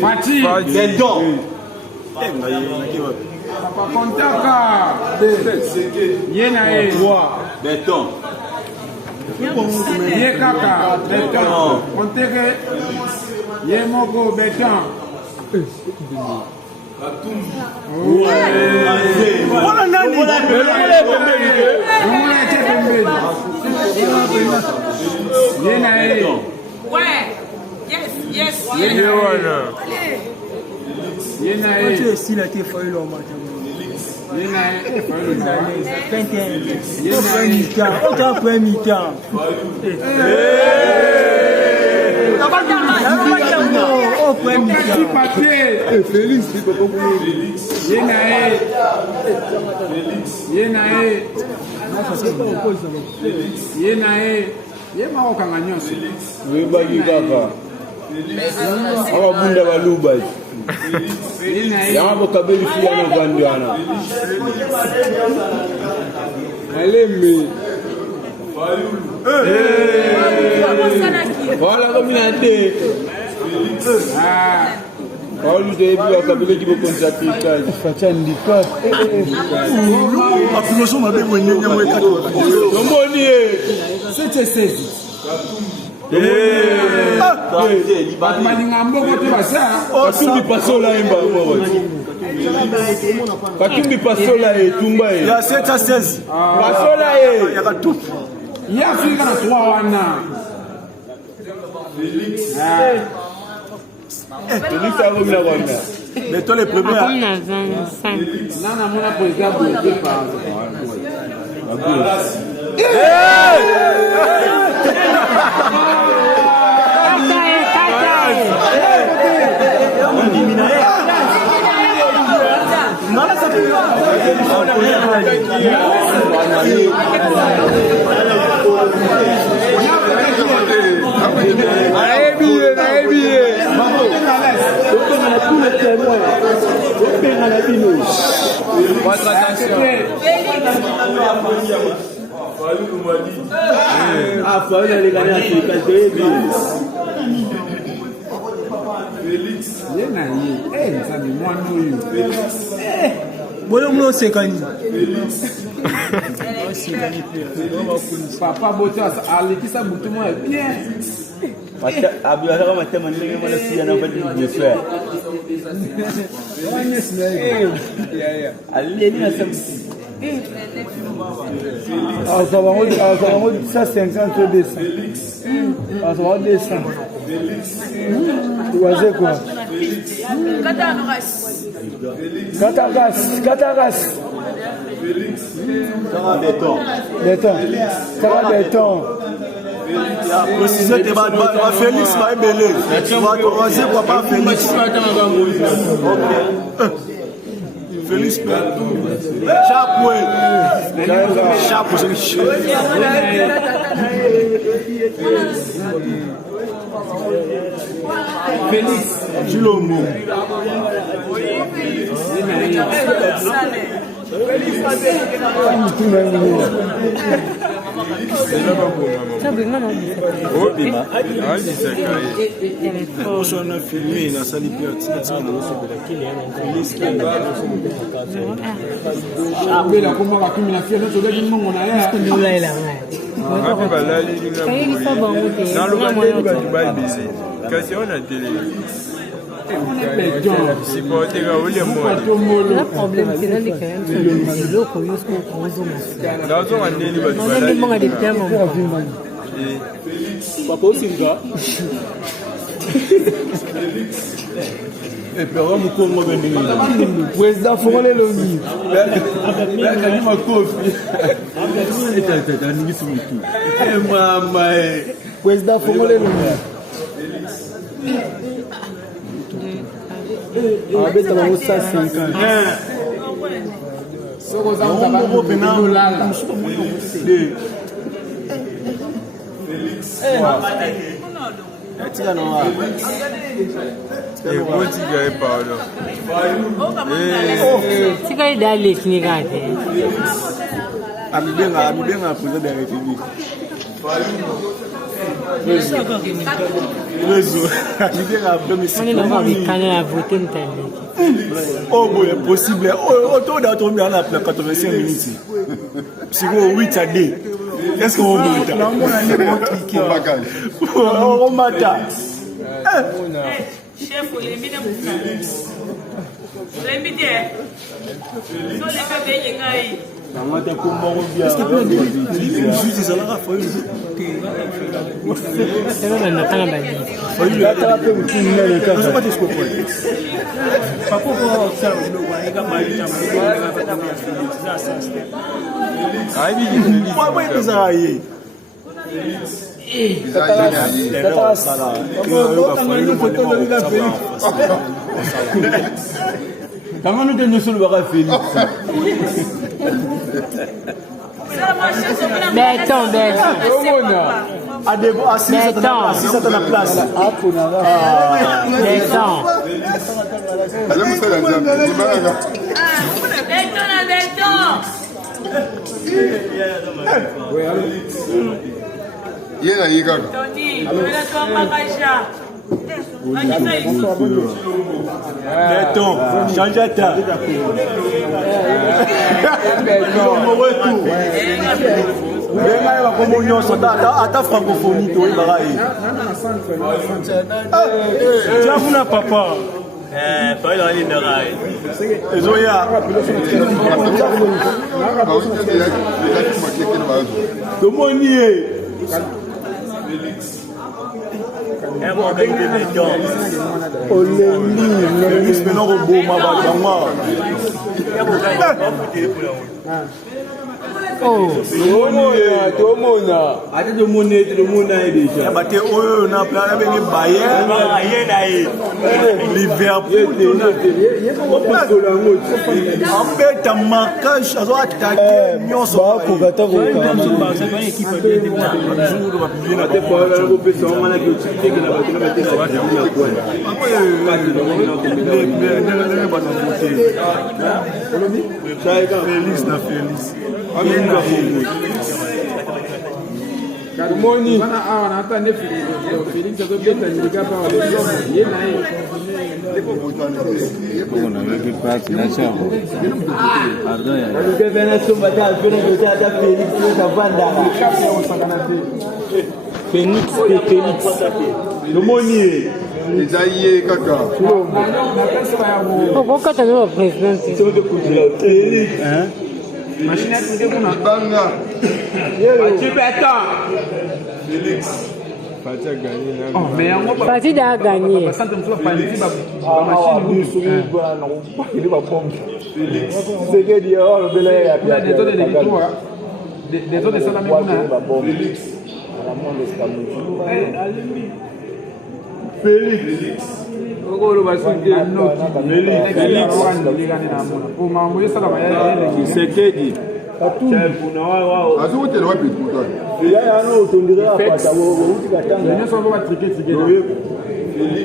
Fatih. Béton. Papa Kontaka. Yenae. Béton. Ye kaka. Béton. Konteke. Ye moko béton. KATUMBI. Ouais. Yes. Félix. Ababunda baluba. Yabo kabeli fiana bandiana. Aleme. Voilà comme il a dit. Quand lui dit que kabeli qui peut consacrer fatia ndika. Application m'a bien wenya moi 4. Nomoni. C'était 16. KATUMBI pasola imba KATUMBI pasola tumba Il y a 7 à 16. pasola Il y a tout. Il y a Afrique na 3 wana. Félix a remis la ronde. Mais toi les premiers. Nana mona président de par. Votre attention. Ah, faut aller gagner à Félix. Papa Botas, Alekisa Boutouma est bien. Ça va 50 200. Ça va 200. Tu vas dire quoi? Kataras. Ça va béton. Préciser que Félix va ébélé. Tu vas commencer pour pas Félix. Félix Chapoué. Félix. Gilomo. On a filmé la salle de Le problème, c'est dans les carèmes, c'est le coyos qu'on Papa aussi, gars. Et puis, on va me comprendre. Président, faut aller le vivre. Président, faut aller le vivre. Avec la hausse à 50. Oh, bon, c'est possible. Autour d'un tombé à la 85 minutes. Si vous 8 à 2. Est-ce que vous voulez on matin. Chef, vous l'avez Comment nous tenons sur le bras Félix? Béton. Assis à la place. Béton. Béton, change de temps. Ata francophonie to ibaraye. Tiens papa. Pas dans les naraye. Ezoya. Domonier. Félix maintenant reboma batama. Oh, Tomona. Arrête de monnaie déjà. Baté oyo na plan avec Bayern. Liverpool. Ambeta marquage azo attaquer nyonso. Ba ko gata ko. Félix na Félix. Karmoni bana awa na tande Félix azo beta ndika pa wa ye na ye On a vu pas na chamo. Pardon ya. ke bena somba ta fena ke ta Félix ta vanda Félix. Domonier. Isaïe kaka. pourquoi tu as le président? Félix. machine à tout kuna Banga. tu béton Félix. Fatia gagné. oh mais yango ba Partida a gagné. ba sante mso pa ndi ba machine Sekedi oh bela ya il y a des autres des victoires des autres ça la même Félix. Félix. ogolo basunge no Félix pour m'envoyer ça là TSHISEKEDI. Azutele wapi mtoto? Ya no tondira apata wo utikatanga. Nyo so ba triquer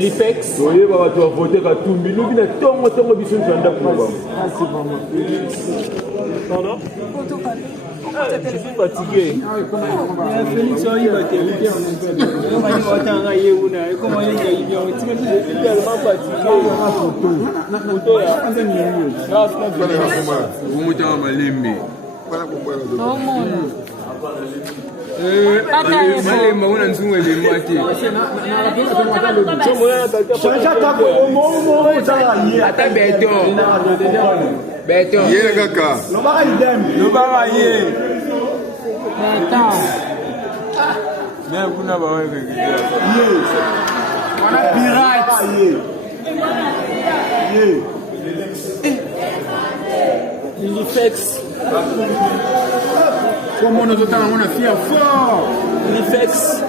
L'IPEX. Oye baba tu voter KATUMBI. Nous bina tongo biso nzanda pour ba. Pardon? Je suis fatigué. Félix on y va te lider on est on va dire attends yéuna comment il y a bien tu me dis Tellement fatigué. photo ya Umuta malembe. Malemba una nzungu le mati. Chanja tako omo zala ye. Ata béton. Béton. Yele kaka. No ba idem. No ba ye. Béton. Bien kuna ba wewe. on a pirate L'IPEX. comment nous autant on a fier fort L'IPEX.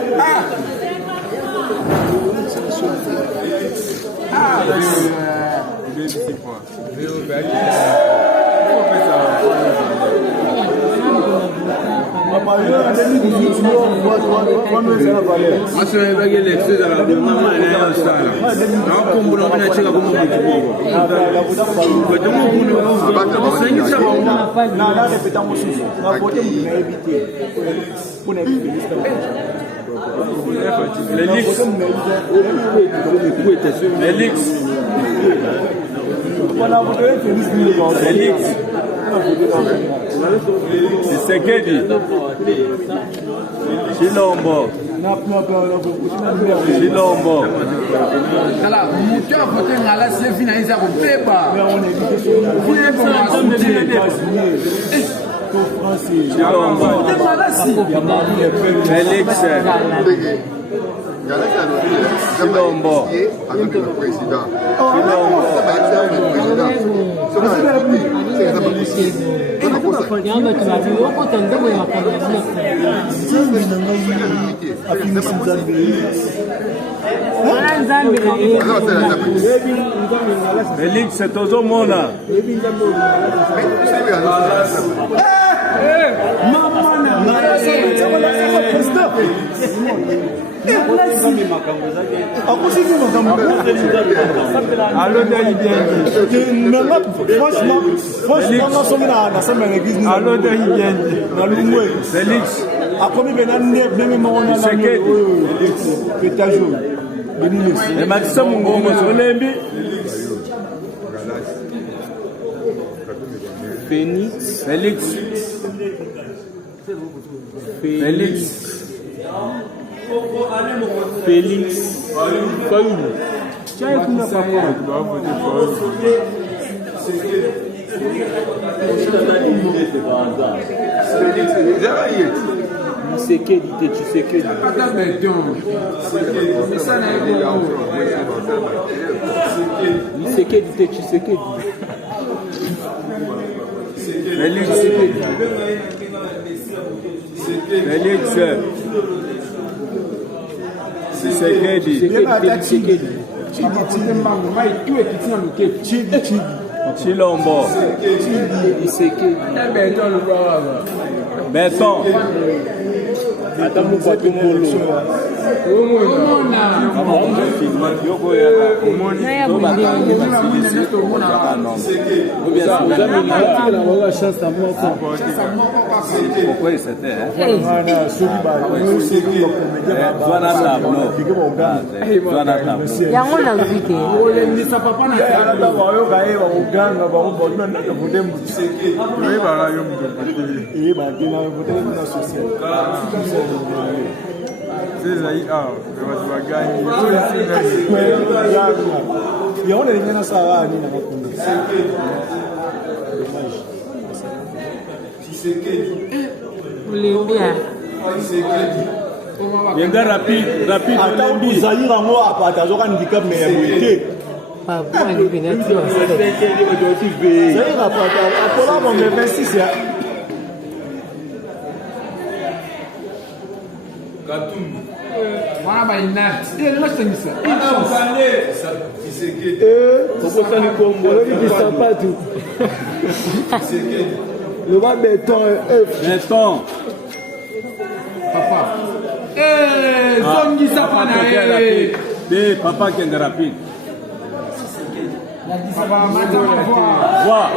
Masuna ibage lecture za mama na sana. Na kumbuna kuna cheka kwa mtu kidogo. Bato mkunu basengisa ba Na répétant mon souci. Na voter pour éviter. Pour éviter. Félix. Tshisekedi. Chilombo. Kala, mutu a voté ngala c'est finalisé à Beba. Félix. Chilombo. Avec le président. Félix, c'est au monde. Félix. Chilombo. Béton. Pourquoi il s'était? Yenga rapide. Attends, vous allez à moi, à ta zone handicap, mais à moitié. Pas pour aller venir. Ça ira pas. Après là, on met 26. Katumbi. Voilà, bah, il n'a. Il est là, c'est ça. Le va béton. Béton. Papa. Zongi Sapana. Papa qui est rapide. Papa, maintenant, Vois.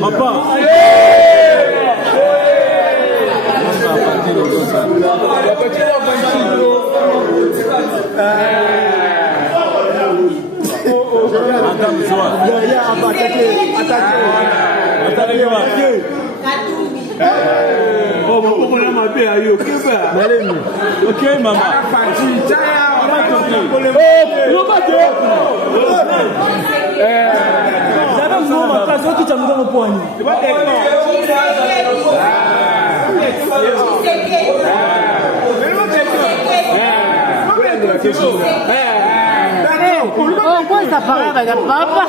Papa. Madame Joie. Ok, maman. Oh, quoi ça paraît avec papa?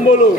Dombolo.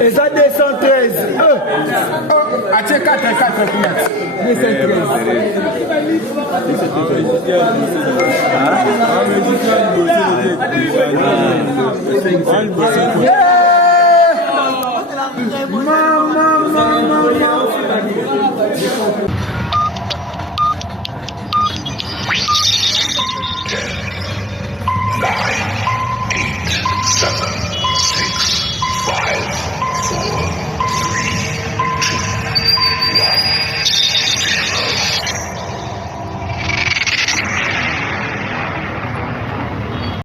Et ça 213. Atie 4 4